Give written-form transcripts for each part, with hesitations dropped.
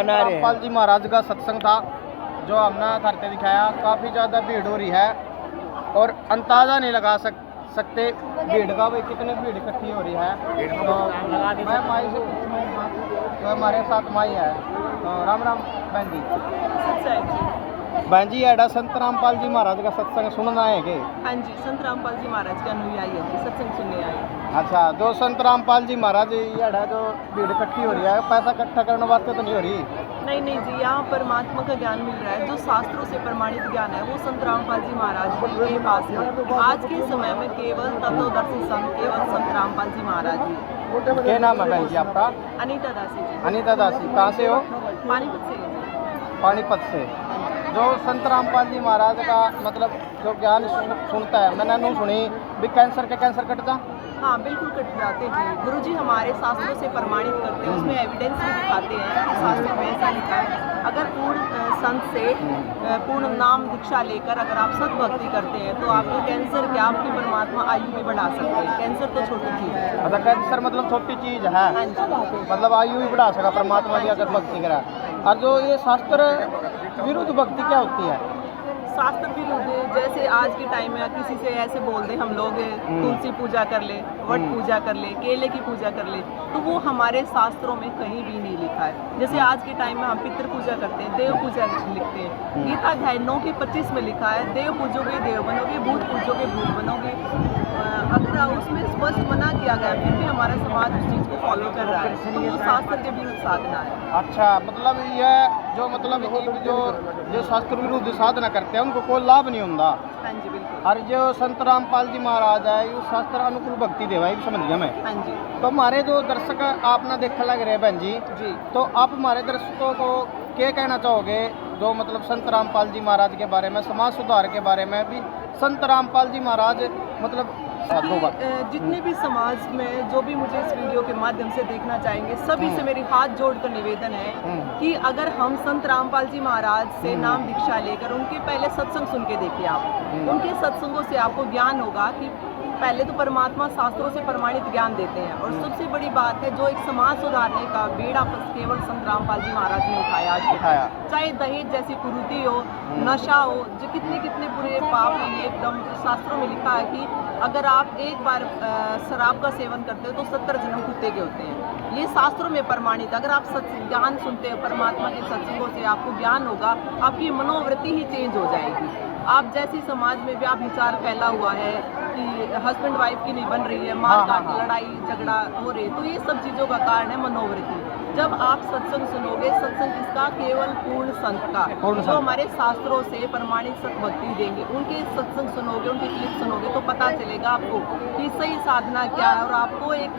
रामपाल जी महाराज का सत्संग था जो हमने करते दिखाया। काफ़ी ज़्यादा भीड़ हो रही है और अंदाज़ा नहीं लगा सकते भीड़ का, भाई कितनी भीड़ इकट्ठी हो रही है। तो मैं माई से पूछूँगा, तो हमारे साथ माई है। तो राम राम बहन जी। बहन जी एडा संत रामपाल जी महाराज का सत्संग सुनना है के? हाँ जी, संत रामपाल जी महाराज के अनुयायी है जी, सत्संग सुनने आए। अच्छा, जो संत रामपाल जी महाराज एडा जो भीड़ इकट्ठी हो रही है, पैसा इकट्ठा करने वास्ते तो नहीं हो रही? नहीं नहीं जी, यहाँ परमात्मा का ज्ञान मिल रहा है। जो शास्त्रों से प्रमाणित ज्ञान है वो संत रामपाल जी महाराज के पास है। आज के समय में केवल तत्वदर्शी संत केवल संत रामपाल जी महाराज ही। क्या नाम है बहन जी आपका? अनीता दासी जी। अनीता दासी, कहाँ से हो? पानीपत से है। पानीपत से। जो संत रामपाल जी महाराज का मतलब जो ज्ञान सुनता है, मैंने नहीं सुनी भी कैंसर कटता। हाँ बिल्कुल कट जाते जी। गुरु जी हमारे शास्त्रों से प्रमाणित करते हैं, उसमें एविडेंस भी दिखाते हैं कि शास्त्रों में ऐसा लिखा है। अगर पूर्ण संत से पूर्ण नाम दीक्षा लेकर अगर आप सत भक्ति करते हैं तो आपको कैंसर क्या आपकी परमात्मा आयु भी बढ़ा सकते हैं। कैंसर तो छोटी चीज़ है। अच्छा, कैंसर मतलब छोटी चीज़ है। हाँ जी। मतलब आयु भी बढ़ा सका परमात्मा की अगर भक्ति करा। और जो ये शास्त्र विरुद्ध भक्ति क्या होती है? शास्त्र विरुद्ध जैसे आज के टाइम में किसी से ऐसे बोल दे हम लोग तुलसी पूजा कर ले, वट पूजा कर ले, केले की पूजा कर ले, तो वो हमारे शास्त्रों में कहीं भी नहीं लिखा है। जैसे आज के टाइम में हम पितृ पूजा करते हैं, देव पूजा लिखते हैं। गीता अध्याय 9 के 25 में लिखा है देव पूजोगे देव बनोगे, भूत पूजोगे भूत बनोगे। अगर उसमें स्पष्ट मना किया गया फिर भी हमारा समाज उस चीज़ को फॉलो कर रहा है, तो वो शास्त्र के विरुद्ध साधना है। अच्छा, मतलब यह जो मतलब जो शास्त्र विरुद्ध साधना करते हैं उनको कोई लाभ नहीं होता। हाँ जी बिल्कुल। और जो संत रामपाल जी महाराज है ये शास्त्र अनुकूल भक्ति देवा है, समझ गया मैं। हाँ जी। तो हमारे जो दर्शक आपने देखने लग रहे हैं बहन जी जी, तो आप हमारे दर्शकों को क्या कहना चाहोगे जो मतलब संत रामपाल जी महाराज के बारे में, समाज सुधार के बारे में भी? संत रामपाल जी महाराज मतलब जितने भी समाज में जो भी मुझे इस वीडियो के माध्यम से देखना चाहेंगे सभी से मेरी हाथ जोड़कर निवेदन है कि अगर हम संत रामपाल जी महाराज से नाम दीक्षा लेकर उनके पहले सत्संग सुन के देखिए आप। उनके सत्संगों से आपको ज्ञान होगा कि पहले तो परमात्मा शास्त्रों से प्रमाणित ज्ञान देते हैं और सबसे बड़ी बात है जो एक समाज सुधारने का बेड़ा केवल संत रामपाल जी महाराज ने उठाया आज उठाया। चाहे दहेज जैसी कुरीति हो, नशा हो, जो कितने कितने बुरे पाप हैं, एकदम शास्त्रों में लिखा है कि अगर आप एक बार शराब का सेवन करते हो तो 70 जन्म कुत्ते के होते हैं। ये शास्त्रों में प्रमाणित। अगर आप ज्ञान सुनते हो परमात्मा के सत्संगों से आपको ज्ञान होगा, आपकी मनोवृत्ति ही चेंज हो जाएगी। आप जैसी समाज में भी विचार फैला हुआ है कि हस्बैंड वाइफ की नहीं बन रही है, मार काट लड़ाई झगड़ा हो रही है, तो ये सब चीज़ों का कारण है मनोवृत्ति। जब आप सत्संग सुनोगे, सत्संग किसका? केवल पूर्ण संत का, जो हमारे शास्त्रों से प्रमाणित सत भक्ति देंगे, उनके सत्संग सुनोगे, उनके क्लिप सुनोगे तो पता चलेगा आपको कि सही साधना क्या है और आपको एक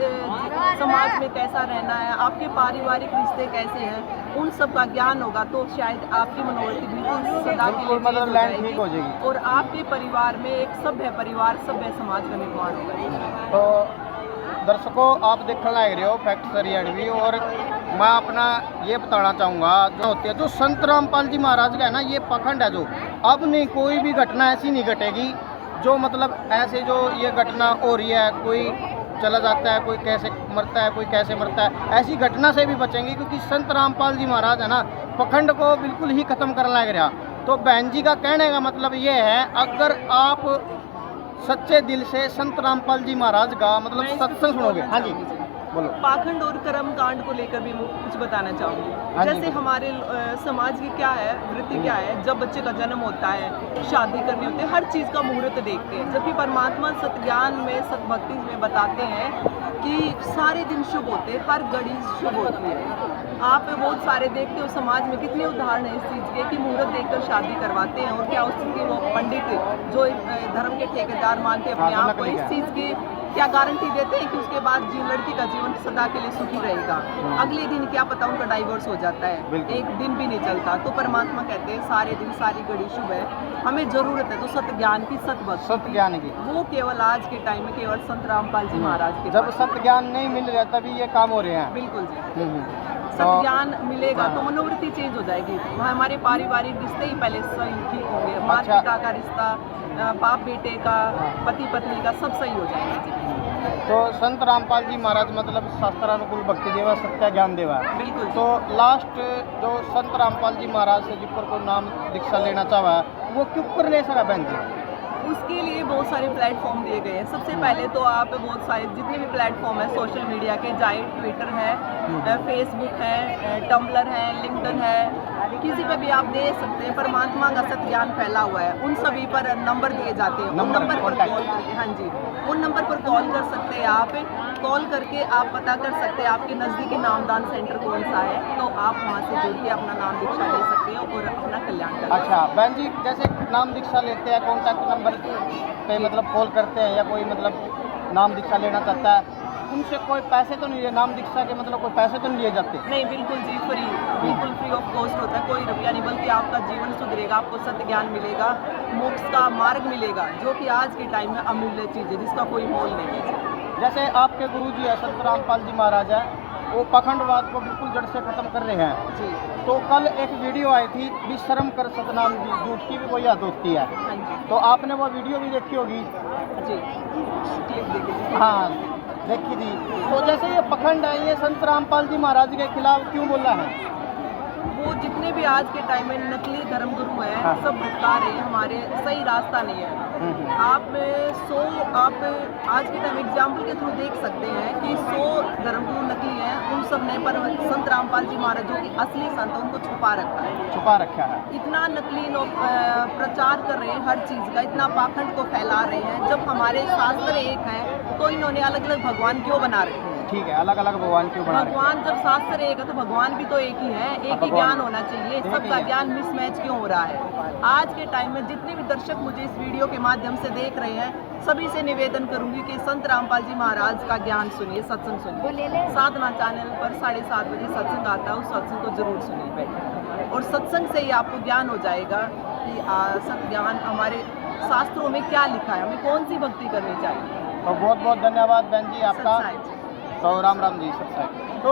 समाज में कैसा रहना है, आपके पारिवारिक रिश्ते कैसे हैं, उन सब का ज्ञान होगा तो शायद आपकी मनोवृत्ति बिल्कुल सदा के लिए ठीक हो जाएगी और आपके परिवार में एक सभ्य परिवार, सभ्य समाज का निर्माण होगा। तो दर्शकों आप देखने लग रहे हो फैक्ट सरियाणवी, और मैं अपना ये बताना चाहूँगा जो होती है जो संत रामपाल जी महाराज का है ना, ये पखंड है जो अब नहीं कोई भी घटना ऐसी नहीं घटेगी जो मतलब ऐसे जो ये घटना हो रही है, कोई चला जाता है, कोई कैसे मरता है, कोई कैसे मरता है, ऐसी घटना से भी बचेंगे क्योंकि संत रामपाल जी महाराज है ना पखंड को बिल्कुल ही ख़त्म करने लग रहा। तो बहन जी का कहने का मतलब ये है अगर आप सच्चे दिल से संत रामपाल जी महाराज का मतलब सत्संग सुनोगे। हाँ जी बोलो। पाखंड और कर्म कांड को लेकर भी कुछ बताना चाहूँगी। जैसे हमारे समाज की क्या है वृत्ति क्या है, जब बच्चे का जन्म होता है, शादी करनी होती है, हर चीज़ का मुहूर्त देखते हैं, जबकि परमात्मा सतज्ञान में सतभक्ति में बताते हैं कि सारे दिन शुभ होते हैं, हर घड़ी शुभ होती है। आप बहुत सारे देखते हो समाज में कितने उदाहरण है इस चीज़ के कि मुहूर्त देखकर शादी करवाते हैं और क्या उसकी वो पंडित जो धर्म के ठेकेदार मानते अपने आप को इस चीज़ की क्या गारंटी देते हैं कि उसके बाद लड़की का जीवन सदा के लिए सुखी रहेगा? अगले दिन क्या पता उनका डाइवोर्स हो जाता है, एक दिन भी नहीं चलता। तो परमात्मा कहते हैं सारे दिन सारी घड़ी शुभ है, हमें जरूरत है तो सत्य ज्ञान की, सत्य ज्ञान की, वो केवल आज के टाइम में केवल संत रामपाल जी महाराज के जब सत्य ज्ञान नहीं मिल रहा तभी ये काम हो रहे हैं। बिल्कुल जी। सत्य ज्ञान मिलेगा तो मनोवृत्ति चेंज हो जाएगी, हमारे पारिवारिक रिश्ते ही पहले सही ठीक होंगे, माता पिता का रिश्ता, बाप बेटे का, पति पत्नी का, सब सही हो जाएगा। तो संत रामपाल जी महाराज मतलब शास्त्रानुकूल भक्ति देवा सत्य ज्ञान देवा। बिल्कुल। तो लास्ट जो संत रामपाल जी महाराज से जिस पर को नाम दीक्षा लेना चाहा वो क्यों कर ले सका बहन जी? उसके लिए बहुत सारे प्लेटफॉर्म दिए गए हैं। सबसे पहले तो आप बहुत सारे जितने भी प्लेटफॉर्म है सोशल मीडिया के, चाहे ट्विटर है, फेसबुक है, टम्बलर है, लिंक्डइन है, किसी पे भी आप दे सकते हैं। परमात्मा का सत्य ज्ञान फैला हुआ है, उन सभी पर नंबर दिए जाते हैं। उन नंबर, नंबर पर contact। कॉल करके, हाँ जी, उन नंबर पर कॉल कर सकते हैं। आप कॉल करके आप पता कर सकते हैं आपके नज़दीकी नामदान सेंटर कौन सा है, तो आप वहाँ से जुड़ के अपना नाम दीक्षा ले सकते हैं और अपना कल्याण कर सकते हैं। अच्छा बहन जी, जैसे नाम दीक्षा लेते हैं कॉन्टैक्ट नंबर पे मतलब कॉल करते हैं या कोई मतलब नाम दीक्षा लेना चाहता है, उनसे कोई पैसे तो नहीं है नाम दीक्षा के मतलब कोई पैसे तो नहीं लिए जाते? नहीं, बिल्कुल जी, फ्री, बिल्कुल फ्री ऑफ कॉस्ट होता है। कोई रुपया नहीं, बल्कि आपका जीवन सुधरेगा, आपको सत्य ज्ञान मिलेगा, मोक्ष का मार्ग मिलेगा, जो कि आज के टाइम में अमूल्य चीज़ है जिसका कोई मोल नहीं है। जैसे आपके गुरु जी है संत रामपाल जी महाराज है, वो पखंडवाद को बिल्कुल जड़ से खत्म कर रहे हैं। जी, तो कल एक वीडियो आई थी विश्रम कर सतनाम जी, झूठ की भी कोई हद होती है। हाँ जी, तो आपने वो वीडियो भी देखी होगी? जी, क्लिप देखिए। हाँ देखी थी। तो जैसे ये पखंड है ये संत रामपाल जी महाराज के खिलाफ क्यों बोला है? वो जितने भी आज के टाइम में नकली धर्मगुरु हैं, हाँ। सब भटका रहे हैं, हमारे सही रास्ता नहीं है। आप आज के टाइम एग्जाम्पल के थ्रू देख सकते हैं कि 100 धर्मगुरु नकली हैं, उन सब ने पर संत रामपाल जी महाराज जो कि असली संत हैं, उनको छुपा रखा है। छुपा रखा है। इतना नकली लोग प्रचार कर रहे हैं हर चीज़ का, इतना पाखंड को फैला रहे हैं। जब हमारे शास्त्र एक हैं तो इन्होंने अलग अलग भगवान क्यों बना रखे हैं? ठीक है, अलग अलग भगवान क्यों बना रहे हैं? भगवान जब शास्त्र एक है तो भगवान भी तो एक ही है, एक ही भगवान। ज्ञान होना चाहिए। एक ही सबका है। ज्ञान मिसमैच क्यों हो रहा है? आज के टाइम में जितने भी दर्शक मुझे इस वीडियो के माध्यम से देख रहे हैं, सभी से निवेदन करूंगी कि संत रामपाल जी महाराज का ज्ञान सुनिए, सत्संग सुनिए। साधना चैनल पर 7:30 बजे सत्संग आता है, उस सत्संग को जरूर सुनिए बैठ, और सत्संग से ही आपको ज्ञान हो जाएगा कि सत्य ज्ञान हमारे शास्त्रों में क्या लिखा है, हमें कौन सी भक्ति करनी चाहिए। तो बहुत बहुत धन्यवाद बहन जी आपका। सत्साई जी। तो राम राम जी सत्साई। तो